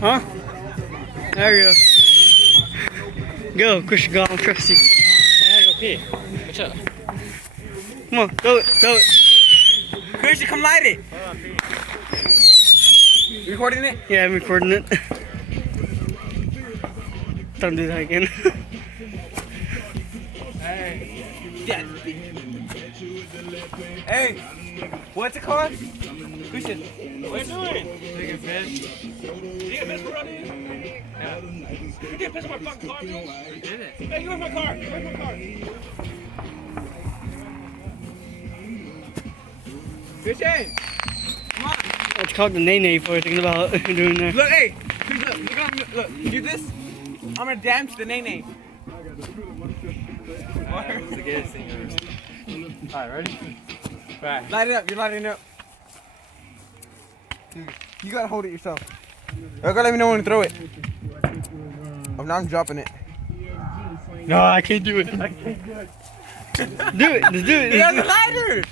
Huh? There you go. Go, Christian, go. I'm trust you. I gotta go pee. What's up? Come on, go it. Christian, come light it. You recording it? Yeah, I'm recording it. Don't do that again. Hey. Yeah. Hey. What's it called? Christian. What are you doing? Taking a piss. You get a piss around here? Yeah. You didn't piss on my fucking car, bro. You did it. Hey, you where's my car? Where's my car? Christian. Come on. It's called the nay-nay for thinking about doing there. Look, hey. Look. You do this. I'm gonna dance the nay-nay. That's the gayest thing ever. Alright, ready? Right. Light it up. You're lighting it up. Dude, you gotta hold it yourself. You gotta let me know when to throw it. Oh, now I'm dropping it. No, I can't do it. I can't do it. Do it. Just do it. You got the lighter.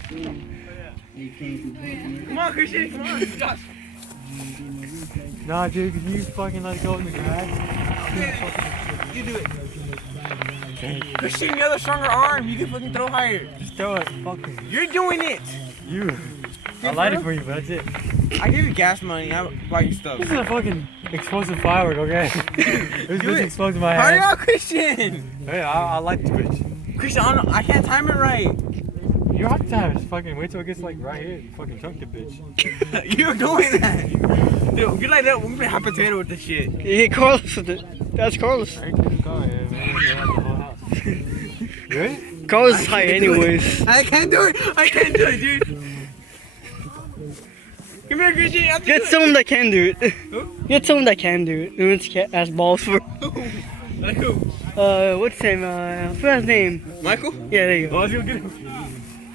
Come on, Christian. Come on. Josh. Nah, dude, can you fucking let it go in the grass? You do it. Christian, you have a stronger arm. You can fucking throw higher. Just throw it. Fuck it. You're doing it. You. I'll light it for you, but that's it. I give you gas money. I buy you stuff. This is a fucking explosive firework, okay? This Do bitch it. exploded my Hurry hand. up, Christian. Hey, I'll light this bitch. Christian, I can't time it right. You have to have it. Just fucking wait till it gets like right here. Fucking chunk the bitch. You're doing that. Dude, you like that? We're gonna hot potato with this shit. You hit Carlos with it. That's Carlos. I ain't gonna go, yeah, man. We're gonna have the whole house. You ready? Carlos is high anyways. I can't do it. I can't do it, dude. Come here, Christian. You have to Get do it. someone that can do it. Who? Get someone that can do it. Who wants to ask balls for? Like who? What's his name? I forgot his name. Michael? Yeah, there you go. Oh, let's go get him.